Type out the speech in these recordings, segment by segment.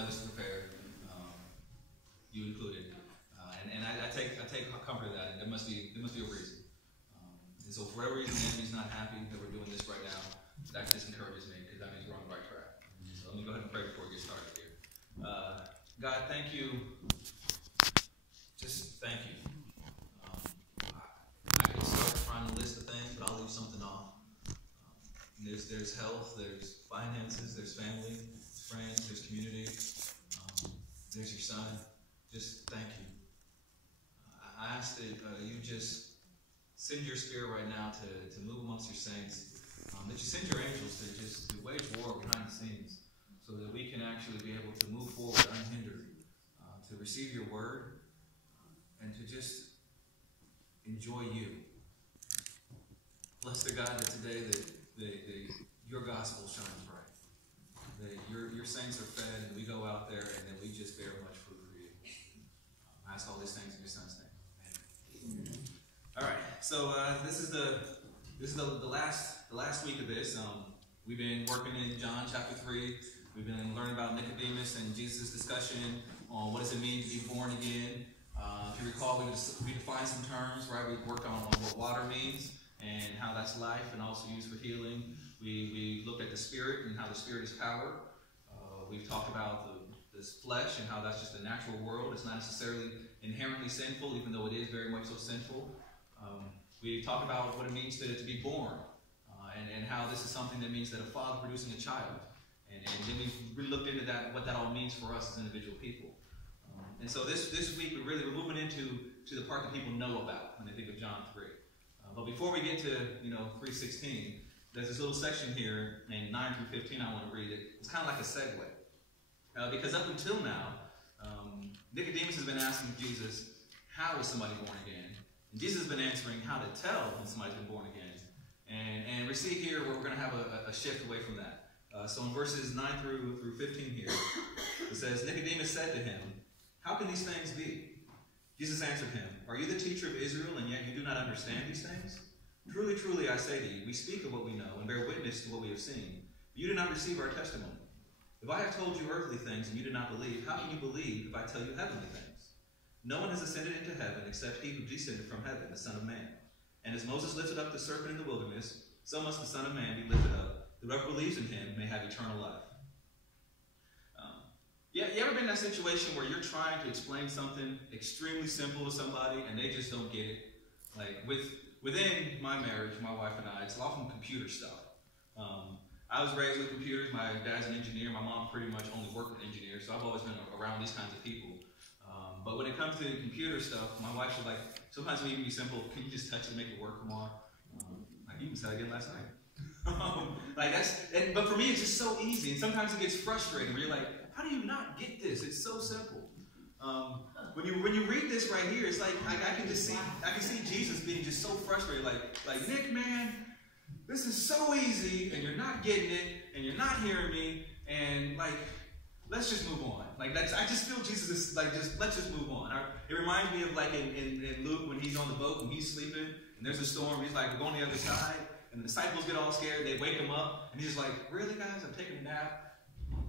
others to prepare, you included. And I take comfort in that. There must be a reason. And so for whatever reason the enemy's not happy that we're doing this right now, that just encourages me because that means we're on the right track. So let me go ahead and pray before we get started here. God, thank you. Just thank you. I can start trying to list the things, but I'll leave something off. There's health, there's finances, there's family, there's friends, there's community, there's your son. Just thank you. I ask that you just send your spirit right now to move amongst your saints, that you send your angels to wage war behind the scenes so that we can actually be able to move forward unhindered, to receive your word, and to just enjoy you. Bless the God that today that your gospel shines bright, that your saints are fed and we go out there and then we just bear much fruit for you. I ask all these things in your son's name. Amen. All right, so this is the last week of this. We've been working in John chapter 3. We've been learning about Nicodemus and Jesus' discussion on what does it mean to be born again. If you recall, we defined some terms, right? We worked on what water means and how that's life and also used for healing. We looked at the spirit and how the spirit is power. We've talked about this flesh and how that's just a natural world. It's not necessarily inherently sinful, even though it is very much so sinful. We talked about what it means to be born and how this is something that means that a father producing a child. And then we really looked into that, what that all means for us as individual people. And so this week we're moving into the part that people know about when they think of John 3. But before we get to 3:16, there's this little section here named 9 through 15 I want to read. It's kind of like a segue. Because up until now, Nicodemus has been asking Jesus, how is somebody born again? And Jesus has been answering how to tell when somebody's been born again. And we see here where we're going to have a shift away from that. So in verses 9 through 15 here, it says, Nicodemus said to him, how can these things be? Jesus answered him, are you the teacher of Israel, and yet you do not understand these things? Truly, truly, I say to you, we speak of what we know and bear witness to what we have seen. But you do not receive our testimony. If I have told you earthly things and you do not believe, how can you believe if I tell you heavenly things? No one has ascended into heaven except he who descended from heaven, the Son of Man. And as Moses lifted up the serpent in the wilderness, so must the Son of Man be lifted up, that whoever believes in him may have eternal life. You ever been in that situation where you're trying to explain something extremely simple to somebody and they just don't get it? Like within my marriage, my wife and I, it's often computer stuff. I was raised with computers. My dad's an engineer. My mom pretty much only worked with engineers, so I've always been around these kinds of people. But when it comes to computer stuff, my wife should sometimes it can be simple. Can you just touch it and make it work, Kamarr? You even said it again last night. But for me, it's just so easy. And sometimes it gets frustrating where you're like, how do you not get this? It's so simple. When you read this right here, it's like I can see Jesus being just so frustrated, like Nick, man, this is so easy, and you're not getting it, and you're not hearing me, and let's just move on. I just feel Jesus is let's just move on. It reminds me of in Luke when he's on the boat and he's sleeping, and there's a storm. He's like, we're going to the other side, and the disciples get all scared. They wake him up, and he's just like, really, guys? I'm taking a nap.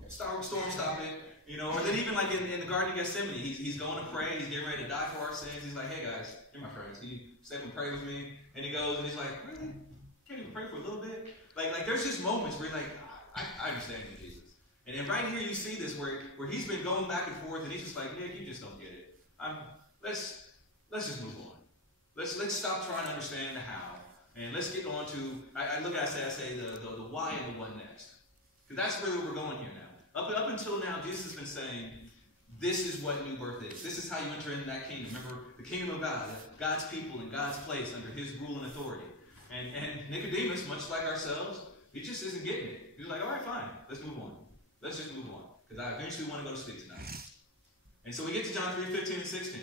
Storm, stop it. Or then even in the Garden of Gethsemane, he's going to pray. He's getting ready to die for our sins. He's like, hey guys, you're my friends. Can you stay up and pray with me? And he goes and he's like, really? Can't even pray for a little bit? There's just moments where you're like, I understand you, Jesus. And then right here you see this where he's been going back and forth and he's just like, Nick, you just don't get it. Let's just move on. Let's stop trying to understand the how. And let's get on to, I look at it, I say the why and the what next. Because that's really where we're going here now. Up until now, Jesus has been saying, this is what new birth is. This is how you enter into that kingdom. Remember, the kingdom of God, God's people in God's place under his rule and authority. And Nicodemus, much like ourselves, he just isn't getting it. He's like, all right, fine, let's move on. Let's just move on. Because I eventually want to go to sleep tonight. And so we get to John 3:15 and 16.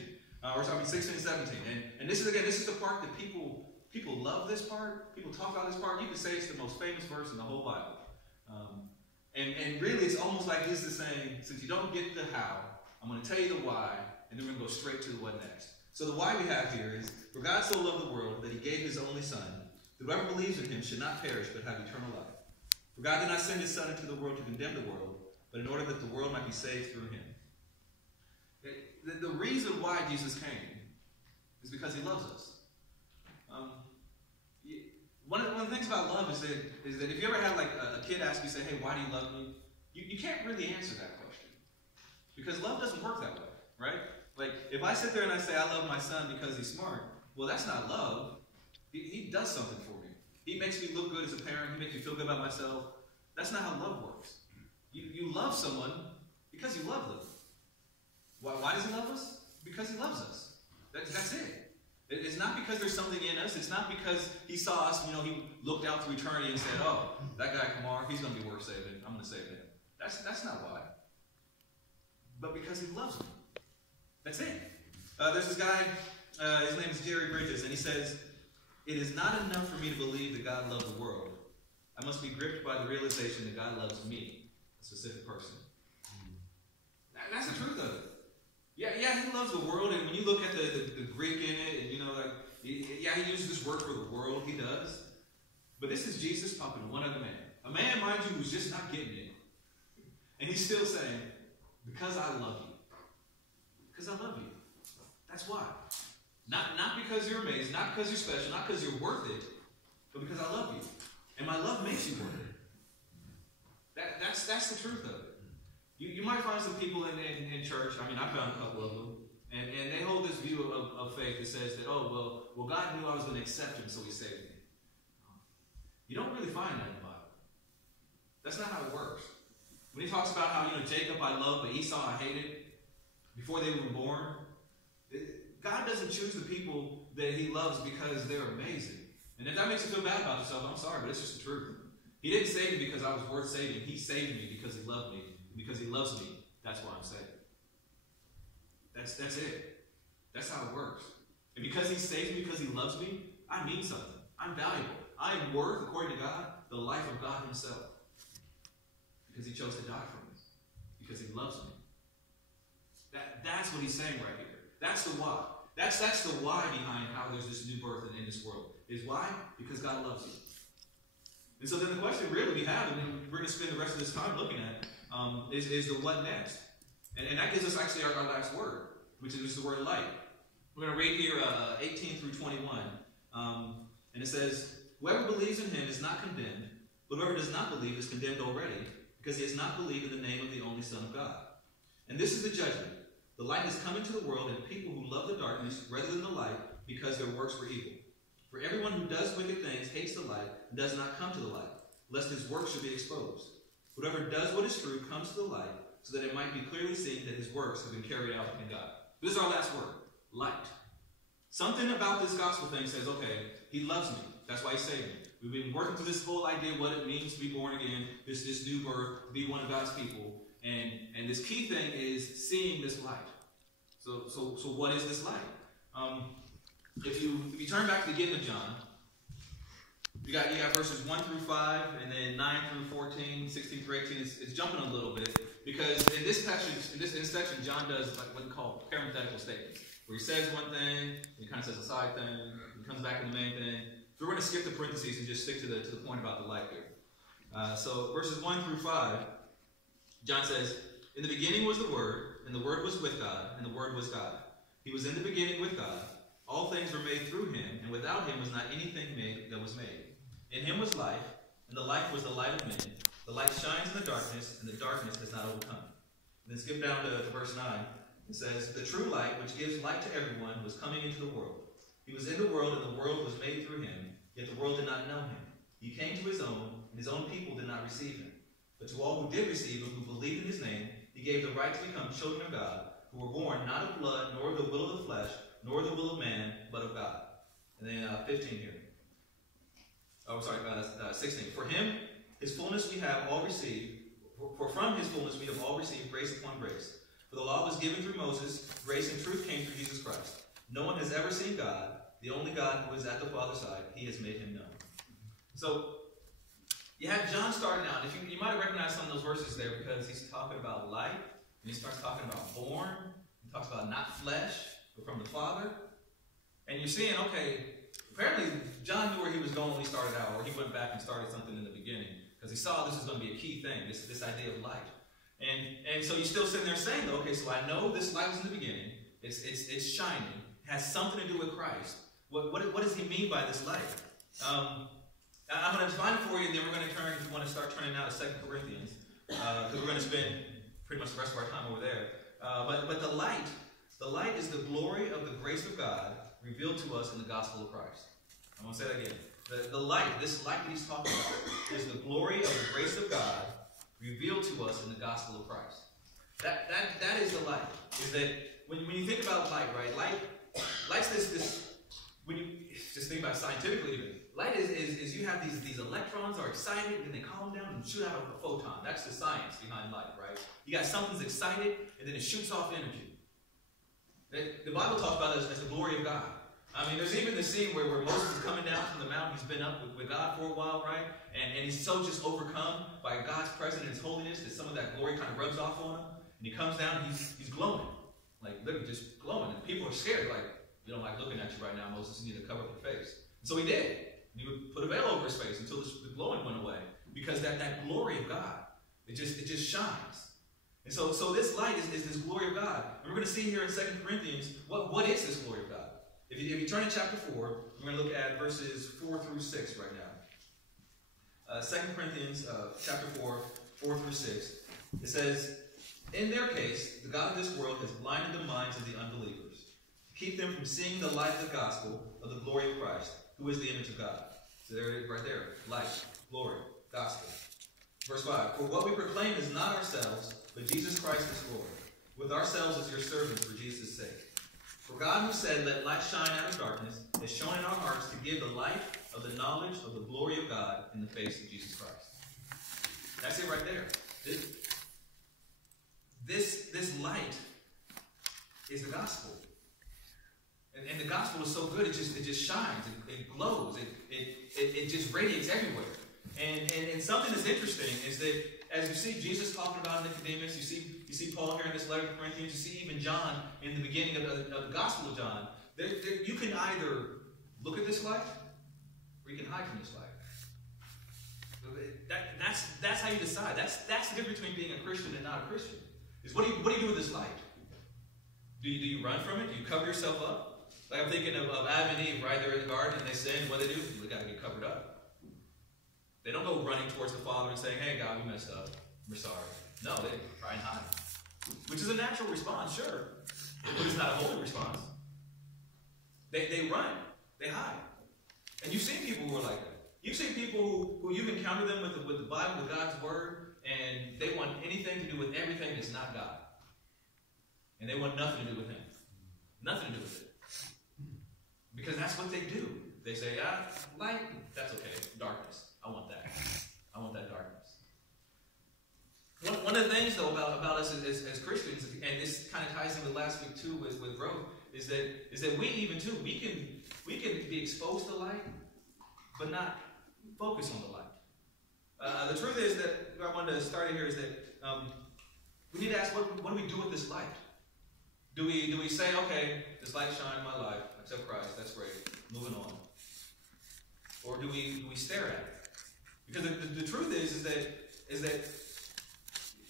16 and 17. And this is the part that people love this part. People talk about this part. You could say it's the most famous verse in the whole Bible. And really, it's almost like Jesus is saying, since you don't get the how, I'm going to tell you the why, and then we're going to go straight to the what next. So the why we have here is, for God so loved the world that he gave his only Son, that whoever believes in him should not perish but have eternal life. For God did not send his Son into the world to condemn the world, but but in order that the world might be saved through him. The reason why Jesus came is because he loves us. One of the things about love is that if you ever had like a kid ask you, say, hey, why do you love me? You can't really answer that question. Because love doesn't work that way, right? Like, if I sit there and I say, I love my son because he's smart, well, that's not love. He does something for me. He makes me look good as a parent. He makes me feel good about myself. That's not how love works. You love someone because you love them. Why does he love us? Because he loves us. That's it. It's not because there's something in us. It's not because he saw us, he looked out through eternity and said, oh, that guy Kamarr, he's going to be worth saving. I'm going to save him. That's not why. But because he loves me. That's it. There's this guy, his name is Jerry Bridges, and he says, it is not enough for me to believe that God loves the world. I must be gripped by the realization that God loves me, a specific person. That's the truth of it. Yeah, he loves the world, and when you look at the Greek in it, and he uses this word for the world, he does. But this is Jesus talking to one other man. A man, mind you, who's just not getting it. And he's still saying, because I love you. Because I love you. That's why. Not because you're amazing, not because you're special, not because you're worth it, but because I love you. And my love makes you worth it. That's the truth of it. You might find some people in church, I found a couple of them, and they hold this view of faith that says that, well, God knew I was going to accept him, so he saved me. You don't really find that in the Bible. That's not how it works. When he talks about how, Jacob I love, but Esau I hated, before they were born, God doesn't choose the people that he loves because they're amazing. And if that makes you feel bad about yourself, I'm sorry, but it's just the truth. He didn't save me because I was worth saving. He saved me because he loved me. Because he loves me, that's why I'm saved. That's it. That's how it works. And because he saves me, because he loves me, I mean something. I'm valuable. I am worth, according to God, the life of God himself. Because he chose to die for me. Because he loves me. That's what he's saying right here. That's the why. That's the why behind how there's this new birth in this world. Is why? Because God loves you. And so then the question really we have, and we're going to spend the rest of this time looking at, is the what next. And that gives us actually our last word, which is the word light. We're going to read here 18 through 21. And it says, whoever believes in him is not condemned, but whoever does not believe is condemned already, because he has not believed in the name of the only Son of God. And this is the judgment. The light has come into the world, and people who love the darkness rather than the light, because their works were evil. For everyone who does wicked things hates the light and does not come to the light, lest his works should be exposed. Whoever does what is true comes to the light, so that it might be clearly seen that his works have been carried out in God. This is our last word, light. Something about this gospel thing says, okay, he loves me. That's why he saved me. We've been working through this whole idea of what it means to be born again, this new birth, to be one of God's people. And this key thing is seeing this light. So what is this light? If you turn back to the beginning of John, you got verses 1 through 5, and then 9 through 14, 16 through 18. It's jumping a little bit because in this section, John does like what we call parenthetical statements, where he says one thing, and he kind of says a side thing, and he comes back to the main thing. So we're going to skip the parentheses and just stick to the point about the light here. So verses 1 through 5, John says, "In the beginning was the Word, and the Word was with God, and the Word was God. He was in the beginning with God. All things were made through him, and without him was not anything made that was made. In him was life, and the life was the light of men. The light shines in the darkness, and the darkness has not overcome." And then skip down to verse 9. It says, "The true light, which gives light to everyone, was coming into the world. He was in the world, and the world was made through him, yet the world did not know him. He came to his own, and his own people did not receive him. But to all who did receive him, who believed in his name, he gave the right to become children of God, who were born not of blood, nor of the will of the flesh, nor the will of man, but of God." And then 15 here. 16. "For him, his fullness we have all received, for from his fullness we have all received grace upon grace. For the law was given through Moses, grace and truth came through Jesus Christ. No one has ever seen God, the only God who is at the Father's side, he has made him known." So, you have John starting out. If you might have recognized some of those verses there because he's talking about light, and he starts talking about born, he talks about not flesh, but from the Father. And you're seeing, okay, apparently John knew where he was going when he started out, or he went back and started something in the beginning, because he saw this was going to be a key thing, this idea of light. And so you're still sitting there saying, though, okay, so I know this light was in the beginning. It's shining. It has something to do with Christ. What does he mean by this light? I'm going to define it for you, and then we're going to turn, if you want to start turning now to 2 Corinthians, because we're going to spend pretty much the rest of our time over there. But the light is the glory of the grace of God revealed to us in the gospel of Christ. I'm going to say that again. The light, this light that he's talking about, is the glory of the grace of God revealed to us in the gospel of Christ. That is the light. Is that when you think about light, right? Light's this when you just think about it scientifically even. Light is you have these electrons are excited and they calm down and shoot out a photon. That's the science behind light, right? You got something's excited and then it shoots off energy. The Bible talks about it as the glory of God. I mean, there's even the scene where Moses is coming down from the mountain. He's been up with God for a while, right? And he's so just overcome by God's presence and his holiness that some of that glory kind of rubs off on him. And he comes down and he's glowing. Like, literally just glowing. And people are scared. Like, we don't like looking at you right now, Moses. You need to cover up your face. And so he did. And he would put a veil over his face until the glowing went away. Because that glory of God, it just shines. And so this light is this glory of God. And we're going to see here in 2 Corinthians, what is this glory of God? If you turn to chapter 4, we're going to look at verses 4 through 6 right now. 2 Corinthians chapter 4, 4 through 6. It says, in their case, the God of this world has blinded the minds of the unbelievers, to keep them from seeing the light of the gospel of the glory of Christ, who is the image of God. So there it is right there. Light, glory, gospel. Verse 5, for what we proclaim is not ourselves, but Jesus Christ is Lord, with ourselves as your servants for Jesus' sake. For God who said, let light shine out of darkness, has shown in our hearts to give the light of the knowledge of the glory of God in the face of Jesus Christ. That's it right there. This light is the gospel. And the gospel is so good, it just shines, it glows, it just radiates everywhere. And something that's interesting is that as you see Jesus talking about Nicodemus, you see Paul here in this letter to Corinthians, you see even John in the beginning of the Gospel of John. You can either look at this light, or you can hide from this light. That's how you decide. That's the difference between being a Christian and not a Christian. Is what do you do with this light? Do you run from it? Do you cover yourself up? Like I'm thinking of Adam and Eve, right? They're in the garden and they sin. What do? They got to get covered up. They don't go running towards the Father and saying, hey, God, we messed up. We're sorry. No, they try and hide. Which is a natural response, sure. But it's not a holy response. They run. They hide. And you've seen people who are like that. You've seen people who you've encountered them with the Bible, with God's Word, and they want anything to do with everything that's not God. And they want nothing to do with Him. Nothing to do with it. Because that's what they do. They say, light, that's okay. Darkness. I want that. I want that darkness. One of the things, though, about us as Christians, and this kind of ties into last week too with growth, is that we even too we can be exposed to light, but not focus on the light. The truth is that I wanted to start here is that we need to ask what do we do with this light? Do we say, okay, this light shine in my life, accept Christ, that's great, moving on, or do we stare at it? Because the truth is that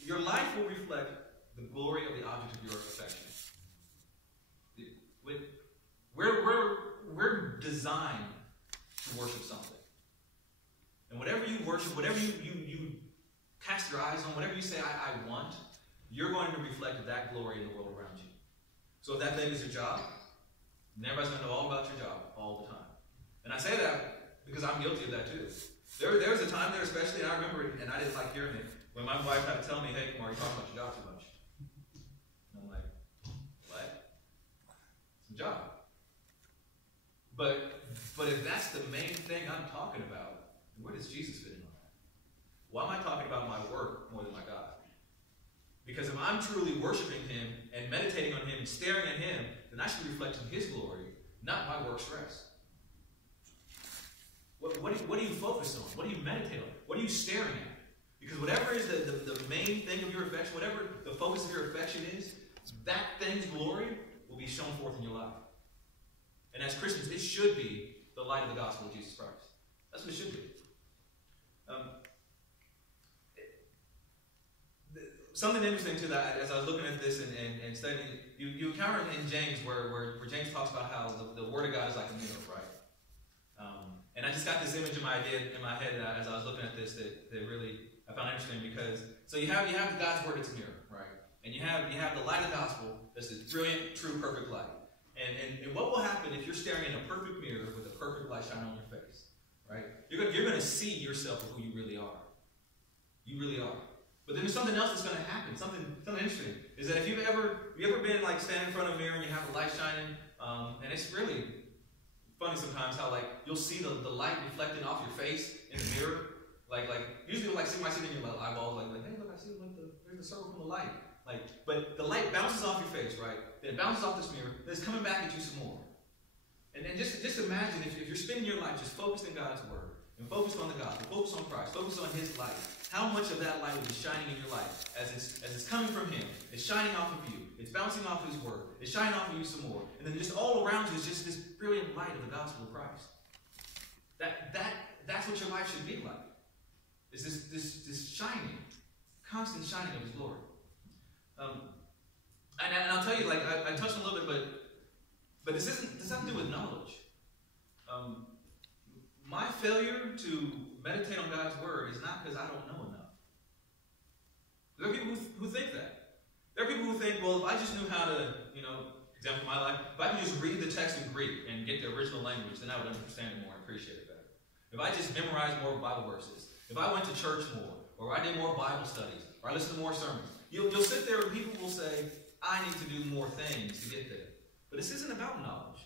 your life will reflect the glory of the object of your affection. We're designed to worship something. And whatever you worship, whatever you cast your eyes on, whatever you say, I want, you're going to reflect that glory in the world around you. So if that thing is your job, then everybody's going to know all about your job all the time. And I say that because I'm guilty of that too. There was a time there especially, and I remember it, and I didn't like hearing it, when my wife had to tell me, hey, Kamarr, you're talking about your job too much. And I'm like, what? It's a job. But if that's the main thing I'm talking about, where does Jesus fit in on that? Why am I talking about my work more than my God? Because if I'm truly worshiping Him and meditating on Him and staring at Him, then I should be reflecting His glory, not my work stress. What do you focus on? What do you meditate on? What are you staring at? Because whatever is the main thing of your affection, whatever the focus of your affection is, that thing's glory will be shown forth in your life. And as Christians, it should be the light of the gospel of Jesus Christ. That's what it should be. something interesting too, that as I was looking at this and studying, you encounter in James where James talks about how the Word of God is like a mirror, right? And I just got this image in my head as I was looking at this that really I found interesting, because so you have God's Word, it's a mirror, right? And you have the light of the gospel, that's this brilliant, true, perfect light. And what will happen if you're staring in a perfect mirror with a perfect light shining on your face, right? You're going to see yourself for who you really are. You really are. But then there's something else that's going to happen. Something interesting is that if you've ever been like standing in front of a mirror and you have the light shining, and it's really funny sometimes how like you'll see the light reflecting off your face in the mirror, like usually like you might see it in your eyeballs, like hey look, I see there's a circle from the light, but the light bounces off your face, right? Then it bounces off this mirror, then it's coming back at you some more. And then just imagine if you're spending your life just focused in God's Word and focused on the gospel, focused on Christ, focused on His light. How much of that light will be shining in your life as it's coming from Him? It's shining off of you. It's bouncing off His Word. It's shining off of you some more. And then just all around you is just this brilliant light of the gospel of Christ. That's what your life should be like. It's this shining, constant shining of His glory. And I'll tell you, like I touched on a little bit, but this has to do with knowledge. My failure to meditate on God's Word is not because I don't know enough. There are people who think that. There are people who think, well, if I just knew how to, example my life, if I could just read the text in Greek and get the original language, then I would understand it more and appreciate it better. If I just memorized more Bible verses, if I went to church more, or I did more Bible studies, or I listened to more sermons, you'll sit there and people will say, I need to do more things to get there. But this isn't about knowledge.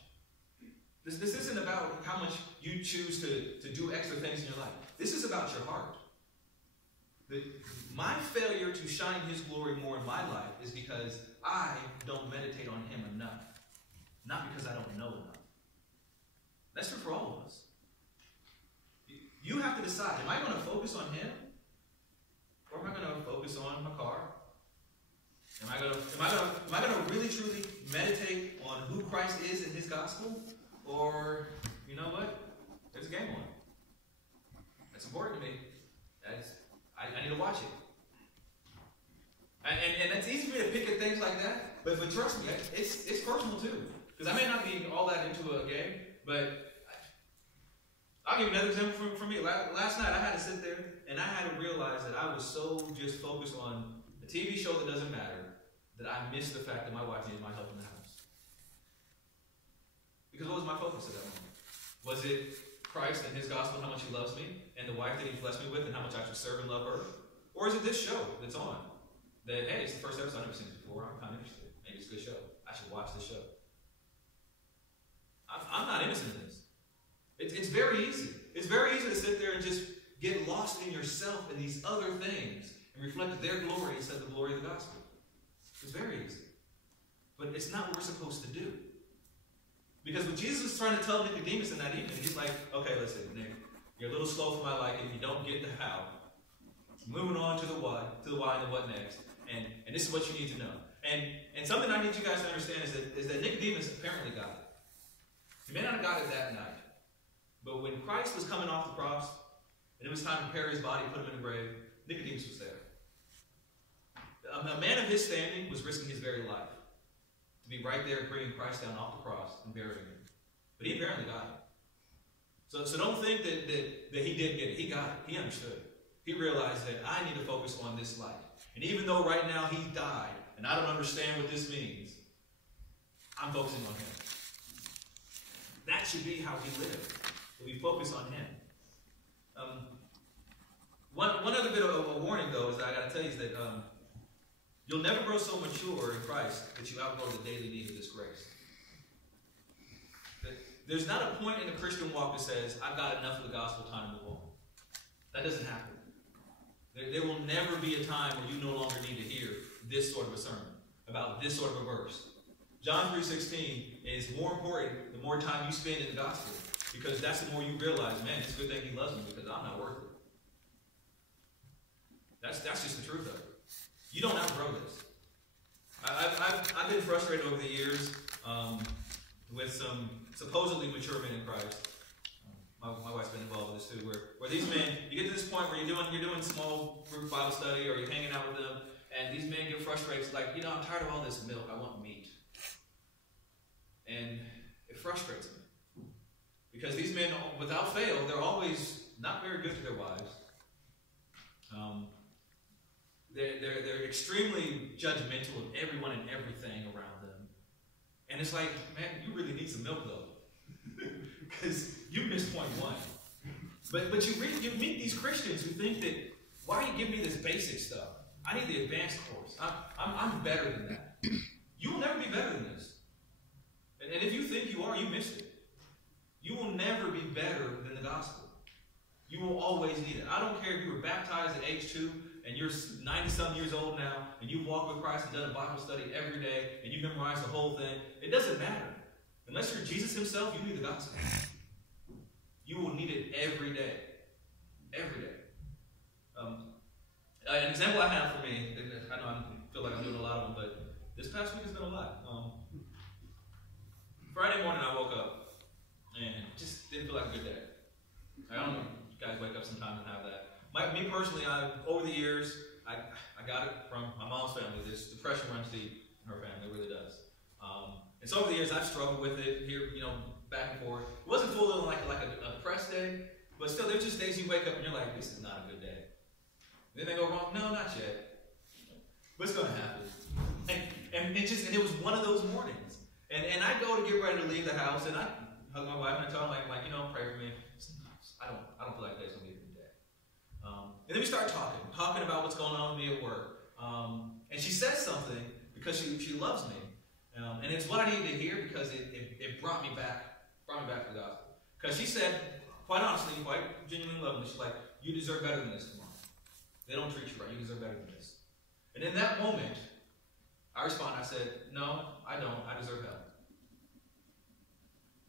This isn't about how much you choose to do extra things in your life. This is about your heart. My failure to shine His glory more in my life is because I don't meditate on Him enough. Not because I don't know enough. That's true for all of us. You have to decide, am I going to focus on Him? Or am I going to focus on my car? Am I going to really truly meditate on who Christ is in His gospel? Or, you know what? There's a game on. That's important to me. I need to watch it. And it's easy for me to pick at things like that, but trust me, it's personal too. Because I may not be all that into a game, but I'll give you another example from me. Last night I had to sit there and I had to realize that I was so just focused on a TV show that doesn't matter that I missed the fact that my wife needed my help in the house. Because what was my focus at that moment? Was it Christ and His gospel, how much He loves me, and the wife that He blessed me with, and how much I should serve and love her? Or is it this show that's on? That, hey, it's the first episode, I've never seen it before, I'm kind of interested. Maybe it's a good show. I should watch this show. I'm not innocent in this. It's very easy. It's very easy to sit there and just get lost in yourself and these other things and reflect their glory instead of the glory of the gospel. It's very easy. But it's not what we're supposed to do. Because what Jesus was trying to tell Nicodemus in that evening, He's like, okay, listen, Nick, you're a little slow for my liking. You don't get the how. Moving on to the why and the what next. And this is what you need to know. And something I need you guys to understand is that Nicodemus apparently got it. He may not have got it that night. But when Christ was coming off the cross, and it was time to prepare His body, put Him in the grave, Nicodemus was there. A man of his standing was risking his very life to be right there bringing Christ down off the cross and burying Him. But he apparently got it. So don't think that he didn't get it. He got it. He understood. He realized that I need to focus on this light. And even though right now He died, and I don't understand what this means, I'm focusing on Him. That should be how we live. That we focus on Him. One other bit of a warning, though, is that I got to tell you is that you'll never grow so mature in Christ that you outgrow the daily need of this grace. There's not a point in the Christian walk that says, I've got enough of the gospel, time to move on. That doesn't happen. There will never be a time where you no longer need to hear this sort of a sermon about this sort of a verse. John 3:16 is more important the more time you spend in the gospel, because that's the more you realize, man, it's a good thing He loves me because I'm not worth it. That's just the truth of it. You don't outgrow this. I've been frustrated over the years with some supposedly mature men in Christ. My wife's been involved with this too, where these men, you get to this point where you're doing small group Bible study or you're hanging out with them, And these men get frustrated. It's like, I'm tired of all this milk. I want meat. And it frustrates me. Because these men, without fail, they're always not very good to their wives. They're extremely judgmental of everyone and everything around them. And it's like, man, you really need some milk, though. Because you missed point one. But you meet these Christians who think that, why do you give me this basic stuff? I need the advanced course. I'm better than that. You will never be better than this. And if you think you are, you miss it. You will never be better than the gospel. You will always need it. I don't care if you were baptized at age 2 and you're 90-some years old now and you've walked with Christ and done a Bible study every day and you memorized the whole thing. It doesn't matter. Unless you're Jesus himself, you need the gospel. You will need it every day. Every day. An example I have for me, I know I feel like I'm doing a lot of them, but this past week has been a lot. Friday morning I woke up and just didn't feel like a good day. I don't know if you guys wake up sometimes and have that. Me personally, over the years, I got it from my mom's family. This depression runs deep in her family, it really does. And so over the years I've struggled with it here, back and forth. It wasn't full of like a depressed day, but still there's just days you wake up and you're like, this is not a good day. Then they go wrong, no, not yet. What's going to happen? And it was one of those mornings. And I go to get ready to leave the house, and I hug my wife and I tell her, like, pray for me. I don't feel like today's going to be a good day. And then we start talking about what's going on with me at work. And she says something because she loves me. And it's what I needed to hear because it brought me back to the gospel. Because she said, quite honestly, quite genuinely lovingly, she's like, you deserve better than this tomorrow. They don't treat you right. You deserve better than this. And in that moment, I responded. I said, no, I don't. I deserve hell.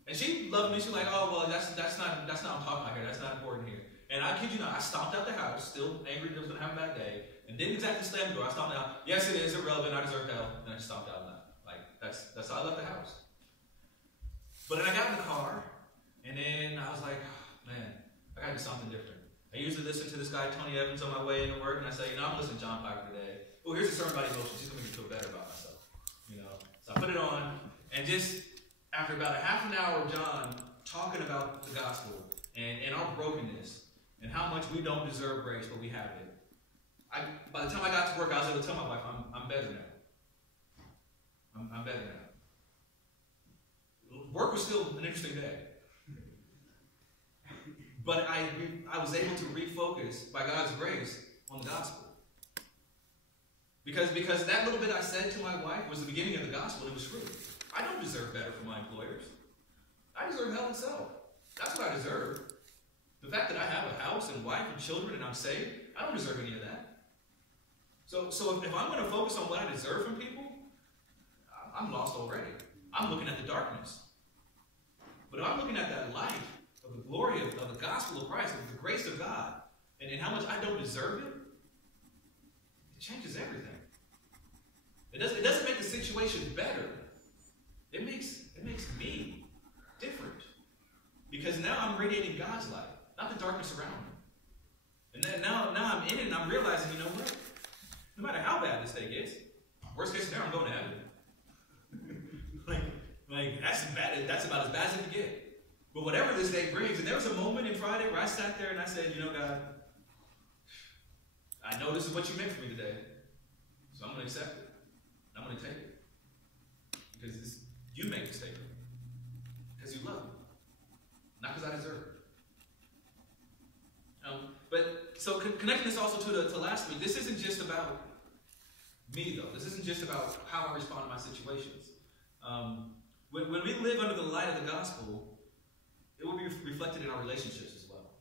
And she loved me. She's like, oh, well, that's not what I'm talking about here. That's not important here. And I kid you not, I stomped out the house, still angry that I was going to have a bad day, and didn't exactly slam the door. I stomped out. Yes, it is irrelevant. I deserve hell. And I just stomped out loud. Like, that's how I left the house. But then I got in the car, and then I was like, oh, man, I got to do something different. I usually listen to this guy, Tony Evans, on my way into work, and I say, I'm listening to John Piper today. Oh, here's a sermon about emotions. He's going to make me feel better about myself. So I put it on, and just after about a half an hour of John talking about the gospel and our brokenness and how much we don't deserve grace, but we have it, by the time I got to work, I was able to tell my wife, I'm better now. I'm better now. Work was still an interesting day. But I was able to refocus, by God's grace, on the gospel. Because that little bit I said to my wife was the beginning of the gospel, and it was true. I don't deserve better from my employers. I deserve hell itself. That's what I deserve. The fact that I have a house and wife and children and I'm saved, I don't deserve any of that. So if I'm going to focus on what I deserve from people, I'm lost already. I'm looking at the darkness. But if I'm looking at that light of the glory of the gospel of Christ, of the grace of God, and how much I don't deserve it, it changes everything. It doesn't make the situation better. It makes me different. Because now I'm radiating God's light, not the darkness around me. And then now I'm in it and I'm realizing, you know what? No matter how bad this day gets, worst case scenario, I'm going to heaven. like that's about as bad as it can get. But whatever this day brings, and there was a moment in Friday where I sat there and I said, God, I know this is what you meant for me today, so I'm going to accept it. I'm going to take it. Because you make this statement. Because you love me. Not because I deserve it. So connecting this also to last week, this isn't just about me, though. This isn't just about how I respond to my situations. When we live under the light of the gospel, it will be reflected in our relationships as well.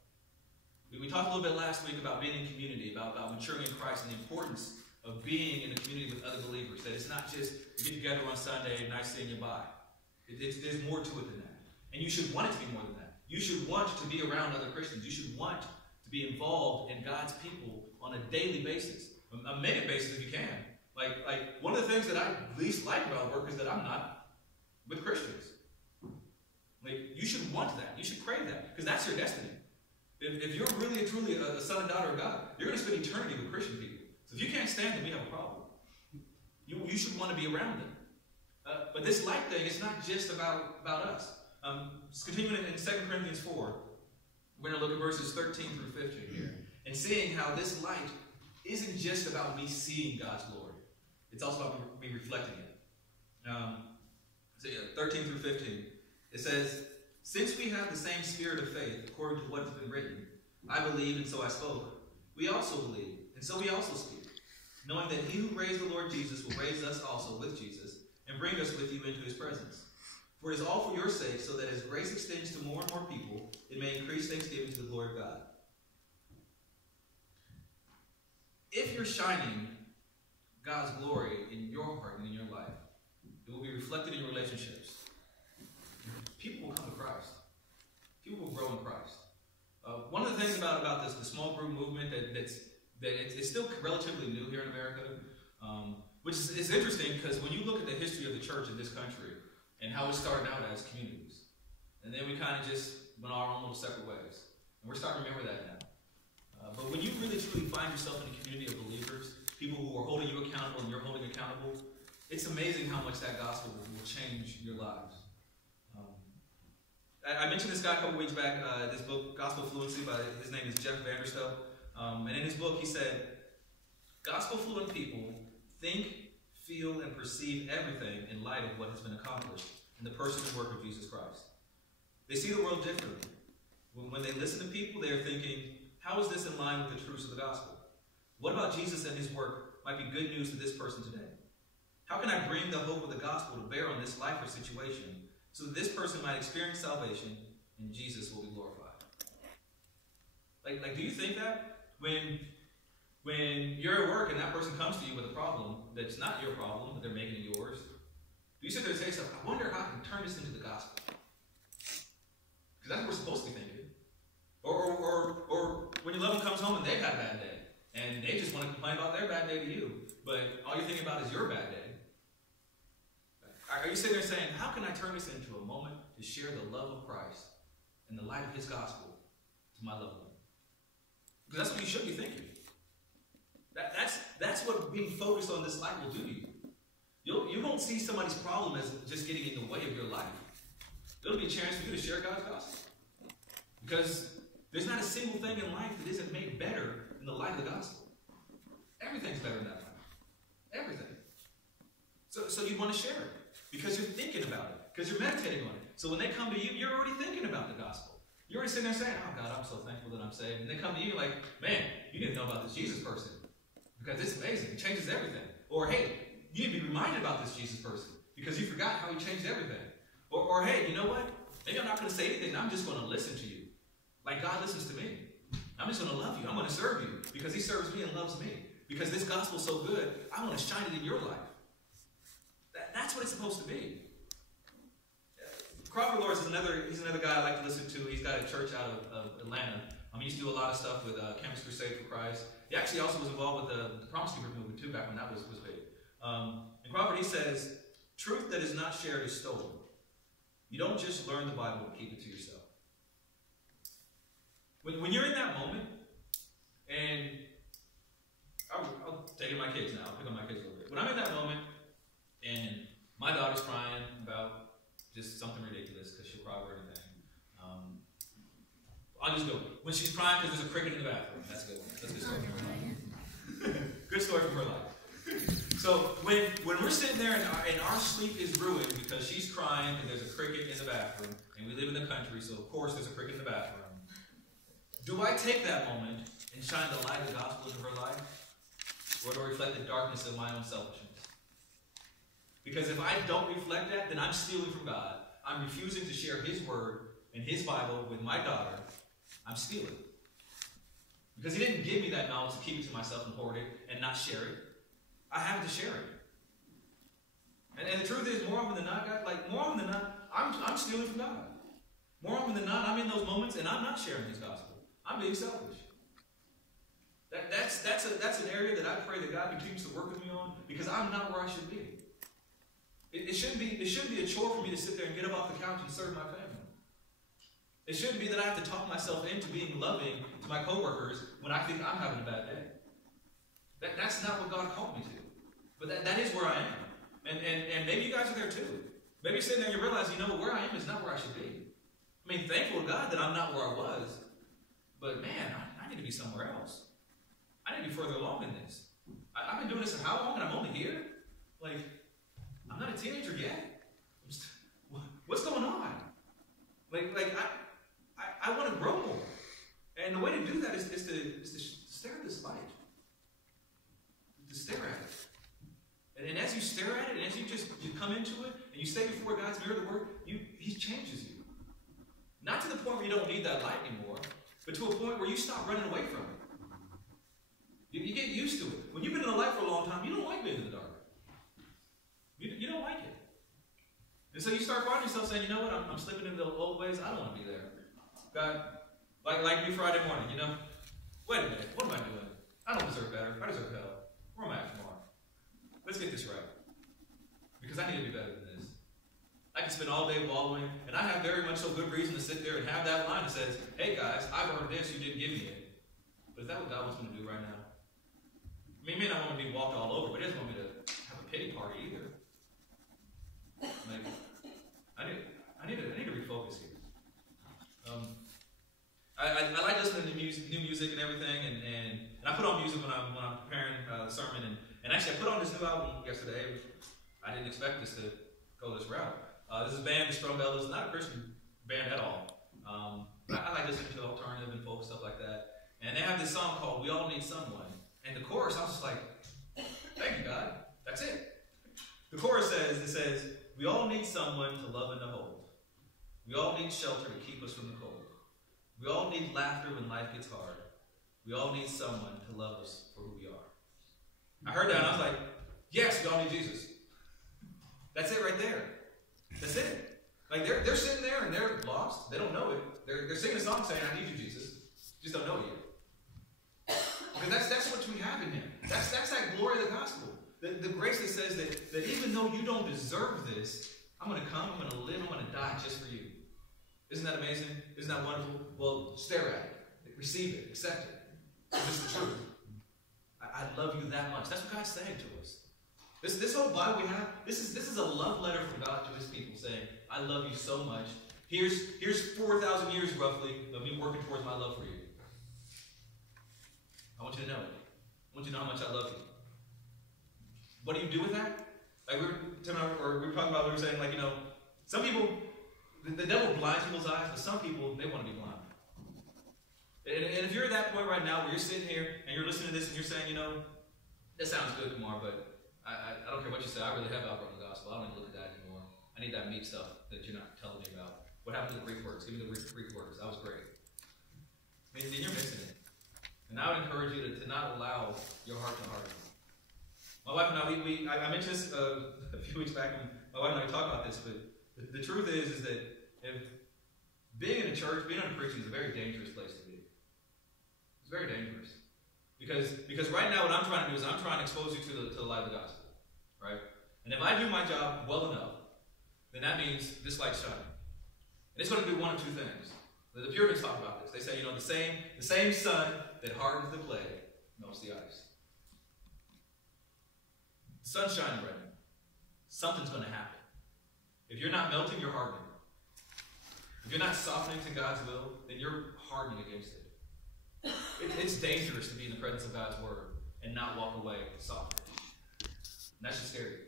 We talked a little bit last week about being in community, about maturing in Christ, and the importance of being in a community with other believers. That it's not just we get together on Sunday, nice seeing you, bye. There's more to it than that. And you should want it to be more than that. You should want to be around other Christians. You should want to be involved in God's people on a daily basis, a minute basis if you can. Like one of the things that I least like about work is that I'm not with Christians. Like, you should want that. You should crave that. Because that's your destiny. If you're really and truly a son and daughter of God, you're going to spend eternity with Christian people. So if you can't stand them, we have a problem. You should want to be around them. But this light thing is not just about us. Continuing in 2 Corinthians 4, we're going to look at verses 13 through 15 here. And seeing how this light isn't just about me seeing God's glory. It's also about me reflecting it. 13 through 15. It says, since we have the same spirit of faith, according to what has been written, I believe and so I spoke. We also believe, and so we also speak, knowing that he who raised the Lord Jesus will raise us also with Jesus, and bring us with you into his presence. For it is all for your sake, so that as grace extends to more and more people, it may increase thanksgiving to the glory of God. If you're shining God's glory in your heart and in your life, it will be reflected in your relationships. People will come to Christ. People will grow in Christ. One of the things about this, the small group movement it's still relatively new here in America, which is interesting because when you look at the history of the church in this country and how it started out as communities, and then we kind of just went our own little separate ways, and we're starting to remember that now. But when you really truly find yourself in a community of believers, people who are holding you accountable and you're holding accountable, it's amazing how much that gospel will change your lives. I mentioned this guy a couple weeks back, this book, Gospel Fluency, his name is Jeff Vanderstelt. And in his book, he said, gospel fluent people think, feel, and perceive everything in light of what has been accomplished in the person and work of Jesus Christ. They see the world differently. When they listen to people, they are thinking, how is this in line with the truths of the gospel? What about Jesus and his work might be good news to this person today? How can I bring the hope of the gospel to bear on this life or situation so that this person might experience salvation and Jesus will be glorified? Like, do you think that? When you're at work and that person comes to you with a problem that's not your problem, but they're making it yours, do you sit there and say to yourself, I wonder how I can turn this into the gospel? Because that's what we're supposed to be thinking. Or when your loved one comes home and they've had a bad day, and they just want to complain about their bad day to you, but all you're thinking about is your bad day. Are you sitting there saying, how can I turn this into a moment to share the love of Christ and the light of his gospel to my loved one? Because that's what you should be thinking. That's what being focused on this light will do to you. You won't see somebody's problem as just getting in the way of your life. It'll be a chance for you to share God's gospel. Because there's not a single thing in life that isn't made better in the light of the gospel. Everything's better in that life. Everything. So you want to share it. Because you're thinking about it. Because you're meditating on it. So when they come to you, you're already thinking about the gospel. You're already sitting there saying, oh God, I'm so thankful that I'm saved. And they come to you like, man, you didn't know about this Jesus person. Because it's amazing. It changes everything. Or, hey, you need to be reminded about this Jesus person. Because you forgot how he changed everything. Or hey, you know what? Maybe I'm not going to say anything. I'm just going to listen to you. Like God listens to me. I'm just going to love you. I'm going to serve you. Because he serves me and loves me. Because this gospel's so good, I want to shine it in your life. That's what it's supposed to be. Crawford Lawrence is another guy I like to listen to. He's got a church out of Atlanta. He used to do a lot of stuff with Campus Crusade for Christ. He actually also was involved with the Promise Keeper movement too, back when that was big. And Crawford, he says, truth that is not shared is stolen. You don't just learn the Bible and keep it to yourself. When you're in that moment, and I'll take it to my kids now. I'll pick on my kids a little bit. When I'm in that moment, and my daughter's crying about just something ridiculous because she'll cry over anything. I'll just go. When she's crying because there's a cricket in the bathroom. That's a good one. That's a good story from her life. Good story from her life. So when we're sitting there and our sleep is ruined because she's crying and there's a cricket in the bathroom, and we live in the country, so of course there's a cricket in the bathroom, do I take that moment and shine the light of the gospel into her life? Or do I reflect the darkness of my own selfishness? Because if I don't reflect that, then I'm stealing from God. I'm refusing to share his word and his Bible with my daughter. I'm stealing. Because he didn't give me that knowledge to keep it to myself and hoard it and not share it. I have to share it. And the truth is, more often than not, God, I'm stealing from God. More often than not, I'm in those moments and I'm not sharing his gospel. I'm being selfish. That's an area that I pray that God continues to work with me on, because I'm not where I should be. It shouldn't be a chore for me to sit there and get up off the couch and serve my family. It shouldn't be that I have to talk myself into being loving to my coworkers when I think I'm having a bad day. That's not what God called me to. But that is where I am. And maybe you guys are there too. Maybe you're sitting there and you realize, where I am is not where I should be. I mean, thankful to God that I'm not where I was. But man, I need to be somewhere else. I need to be further along in this. I've been doing this for how long and I'm only here? Like, I'm not a teenager yet. What's going on? Like I want to grow more. And the way to do that is to stare at this light. To stare at it. And as you stare at it, and as you come into it, and you stay before God's mirror of the Word, He changes you. Not to the point where you don't need that light anymore, but to a point where you stop running away from it. You get used to it. When you've been in the light for a long time, you don't like being in the dark. You don't like it. And so you start finding yourself saying, you know what, I'm slipping into the old ways. I don't want to be there. God, like me Friday morning, wait a minute, what am I doing? I don't deserve better. I deserve hell. Where am I at tomorrow? Let's get this right. Because I need to be better than this. I can spend all day wallowing, and I have very much so good reason to sit there and have that line that says, hey guys, I've earned this, you didn't give me it. But is that what God wants me to do right now? I mean, he may not want me to be walked all over, but he doesn't want me to have a pity party either. Like, I need to refocus here. I like listening to new music and everything, and I put on music when I'm preparing the sermon, and actually I put on this new album yesterday. I didn't expect this to go this route. This is a band, the Strum Bellas, not a Christian band at all. But I like listening to alternative and folk stuff like that. And they have this song called "We All Need Someone," and the chorus, I was just like, "Thank you, God. That's it." The chorus says, "We all need someone to love and to hold. We all need shelter to keep us from the cold. We all need laughter when life gets hard. We all need someone to love us for who we are." I heard that and I was like, yes, we all need Jesus. That's it right there. That's it. Like they're sitting there and they're lost. They don't know it. They're singing a song saying, "I need you, Jesus." Just don't know it yet. Because that's what we have in Him. That's that glory of the gospel. The grace that says that even though you don't deserve this, I'm going to come, I'm going to live, I'm going to die just for you. Isn't that amazing? Isn't that wonderful? Well, stare at it. Receive it. Accept it. This is the truth. I love you that much. That's what God's saying to us. This whole Bible we have, this is a love letter from God to His people saying, I love you so much. Here's 4,000 years roughly of me working towards my love for you. I want you to know it. I want you to know how much I love you. What do you do with that? Like we were talking about, we were saying, like, some people, the devil blinds people's eyes, but some people, they want to be blind. And if you're at that point right now where you're sitting here and you're listening to this and you're saying, that sounds good, Kamarr, but I don't care what you say. I really have outgrown the gospel. I don't need to look at that anymore. I need that meat stuff that you're not telling me about. What happened to the Greek words? Give me the Greek words. That was great. I mean, then you're missing it. And I would encourage you to not allow your heart to harden. My wife and I mentioned this a few weeks back, and my wife and I talked about this, but the truth is that if being in a church, being under preaching is a very dangerous place to be. It's very dangerous. Because right now what I'm trying to do is I'm trying to expose you to the light of the gospel. Right? And if I do my job well enough, then that means this light's shining. And it's going to do one of two things. The Puritans talk about this. They say, the same sun that hardens the clay melts the ice. The sun's shining right now. Something's going to happen. If you're not melting, you're hardening. If you're not softening to God's will, then you're hardening against it. It's dangerous to be in the presence of God's word and not walk away softer. And that should scare you.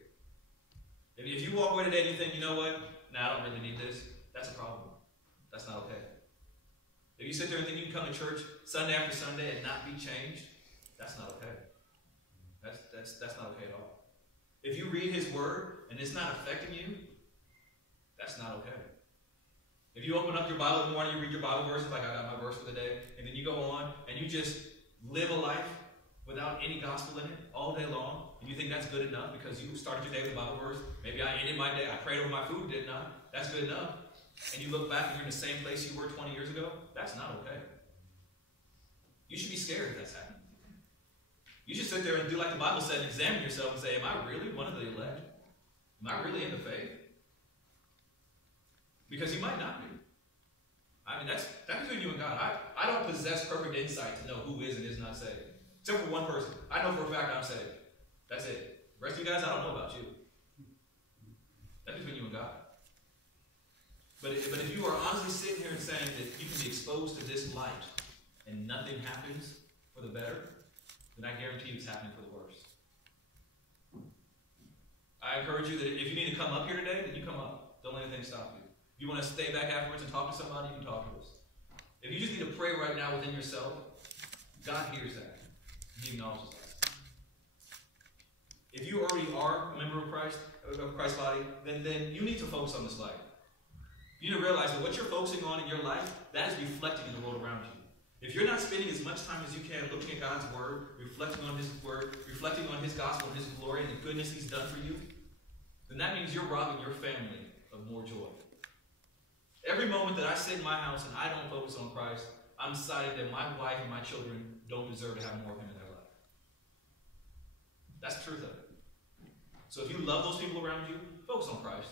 If you walk away today and you think, you know what? Nah, I don't really need this. That's a problem. That's not okay. If you sit there and think you can come to church Sunday after Sunday and not be changed, that's not okay. That's not okay at all. If you read His word and it's not affecting you, that's not okay. If you open up your Bible in the morning, you read your Bible verses, like I got my verse for the day, and then you go on and you just live a life without any gospel in it all day long, and you think that's good enough because you started your day with a Bible verse. Maybe I ended my day, I prayed over my food, did not. That's good enough. And you look back and you're in the same place you were 20 years ago, that's not okay. You should be scared if that's happening. You should sit there and do like the Bible said and examine yourself and say, am I really one of the elect? Am I really in the faith? Because you might not be. I mean, that's between you and God. I don't possess perfect insight to know who is and is not saved. Except for one person. I know for a fact I'm saved. That's it. The rest of you guys, I don't know about you. That's between you and God. But if you are honestly sitting here and saying that you can be exposed to this light and nothing happens for the better, then I guarantee you it's happening for the worse. I encourage you that if you need to come up here today, then you come up. Don't let anything stop you. If you want to stay back afterwards and talk to somebody, you can talk to us. If you just need to pray right now within yourself, God hears that. He acknowledges that. If you already are a member of Christ's body, then you need to focus on this light. You need to realize that what you're focusing on in your life, that is reflecting in the world around you. If you're not spending as much time as you can looking at God's word, reflecting on his word, reflecting on his gospel and his glory and the goodness he's done for you, then that means you're robbing your family of more joy. Every moment that I sit in my house and I don't focus on Christ, I'm deciding that my wife and my children don't deserve to have more of him in their life. That's the truth of it. So if you love those people around you, focus on Christ.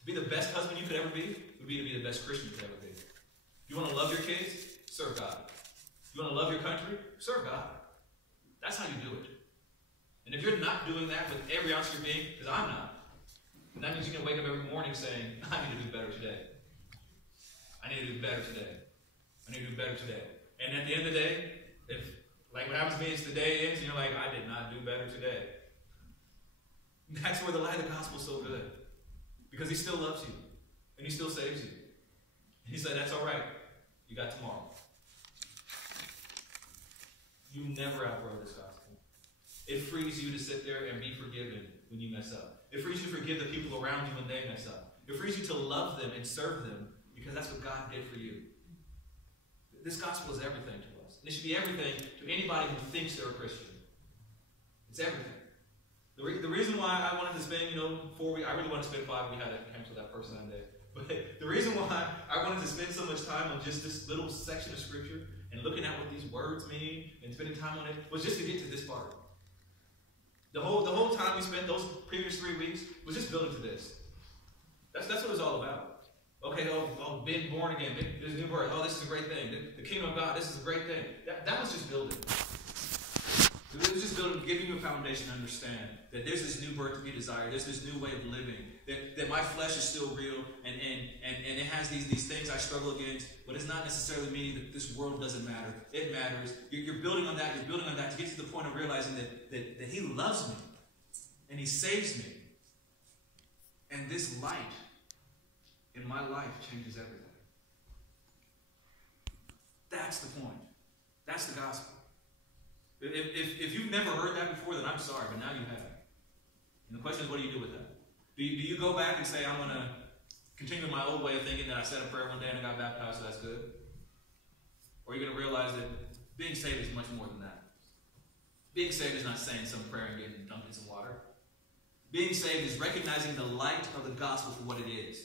To be the best husband you could ever be would be to be the best Christian you could ever be. If you want to love your kids, serve God. If you want to love your country, serve God. That's how you do it. And if you're not doing that with every ounce of your being, because I'm not, then that means you can wake up every morning saying, I need to do better today. I need to do better today. I need to do better today. And at the end of the day, if, like what happens to me is the day ends and you're like, I did not do better today. That's where the light of the gospel is so good. Because he still loves you. And he still saves you. And he said, that's all right. You got tomorrow. You never outgrow this gospel. It frees you to sit there and be forgiven when you mess up. It frees you to forgive the people around you when they mess up. It frees you to love them and serve them because that's what God did for you. This gospel is everything to us. And it should be everything to anybody who thinks they're a Christian. It's everything. The reason why I wanted to spend, I really wanted to spend 5, we had to cancel that person that day. But the reason why I wanted to spend so much time on just this little section of scripture and looking at what these words mean and spending time on it was just to get to this part. The whole time we spent those previous 3 weeks was just building to this. That's what it's all about. Okay, being born again, this new birth, this is a great thing. The kingdom of God, this is a great thing. That was just building. It was just building, giving you a foundation to understand that there's this new birth to be desired. There's this new way of living. That my flesh is still real, and it has these things I struggle against, but it's not necessarily meaning that this world doesn't matter. It matters. You're building on that. You're building on that to get to the point of realizing that he loves me, and he saves me. And this light in my life changes everything. That's the point. That's the gospel. If you've never heard that before, then I'm sorry, but now you have. And the question is, what do you do with that? Do you go back and say, I'm going to continue my old way of thinking that I said a prayer one day and I got baptized, so that's good? Or are you going to realize that being saved is much more than that? Being saved is not saying some prayer and getting dunked in some water. Being saved is recognizing the light of the gospel for what it is.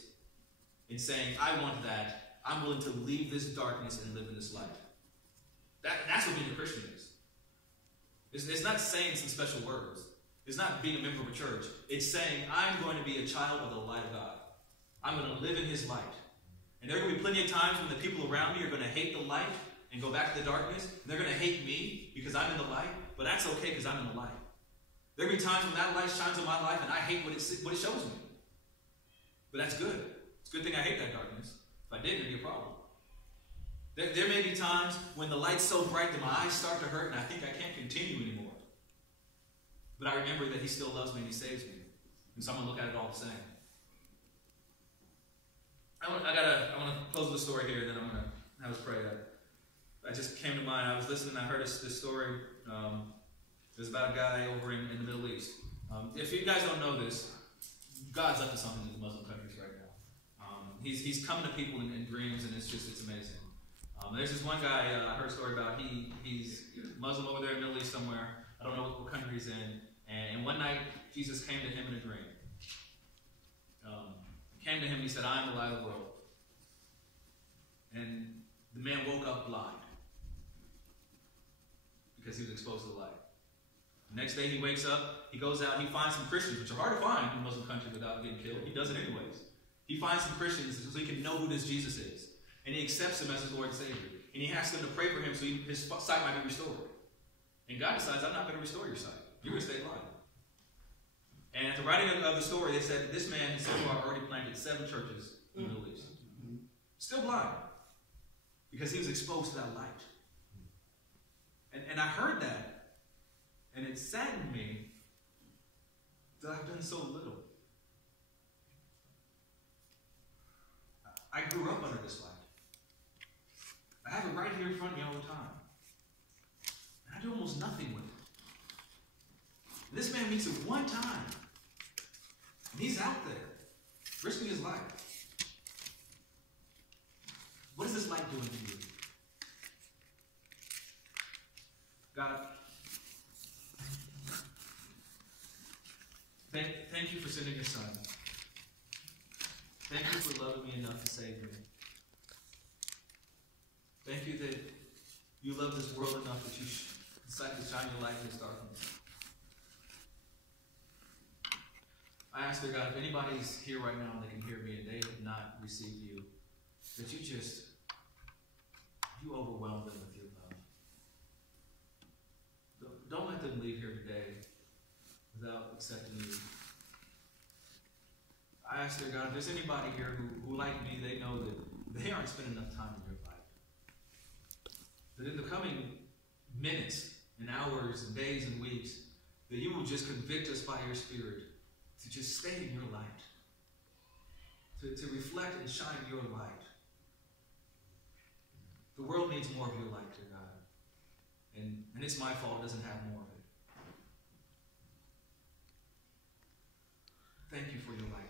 And saying, I want that. I'm willing to leave this darkness and live in this light. That's what being a Christian is. It's not saying some special words. It's not being a member of a church. It's saying, I'm going to be a child of the light of God. I'm going to live in his light. And there are going to be plenty of times when the people around me are going to hate the light and go back to the darkness. And they're going to hate me because I'm in the light. But that's okay because I'm in the light. There will be times when that light shines on my life and I hate what it shows me. But that's good. It's a good thing I hate that darkness. If I didn't, it'd be a problem. There may be times when the light's so bright that my eyes start to hurt and I think I can't continue anymore. But I remember that he still loves me and he saves me. And so I'm going to look at it all the same. I want to close with a story here, and then I'm going to have us pray. I just came to mind. I was listening, I heard this story. It was about a guy over in the Middle East. If you guys don't know this, God's up to something in the Muslim countries right now. He's coming to people in dreams, and it's amazing. There's this one guy I heard a story about. He's Muslim over there in the Middle East somewhere. I don't know what country he's in. And one night, Jesus came to him in a dream. He came to him and he said, I am the light of the world. And the man woke up blind because he was exposed to the light. The next day he wakes up, he goes out, he finds some Christians, which are hard to find in a Muslim country without getting killed. He does it anyways. He finds some Christians so he can know who this Jesus is. And he accepts him as his Lord and Savior. And he asks them to pray for him so his sight might be restored. And God decides, I'm not going to restore your sight. You're going to stay blind. And at the writing of the story, they said this man had so far already planted 7 churches in the Middle East. Still blind. Because he was exposed to that light. And I heard that. And it saddened me that I've done so little. I grew up under this light. I have it right here in front of me all the time. And I do almost nothing with it. And this man meets it one time. And he's out there, risking his life. What is this light doing to you? God, thank you for sending your son. Thank you for loving me enough to save me. Thank you that you love this world enough that you decided to shine your light in this darkness. I ask, dear God, if anybody's here right now and they can hear me and they have not received you, that you overwhelm them with your love. Don't let them leave here today without accepting you. I ask, dear God, if there's anybody here who like me, they know that they aren't spending enough time in your life. That in the coming minutes and hours and days and weeks, that you will just convict us by your Spirit to just stay in your light. To reflect and shine your light. The world needs more of your light, dear God. And it's my fault it doesn't have more of it. Thank you for your light.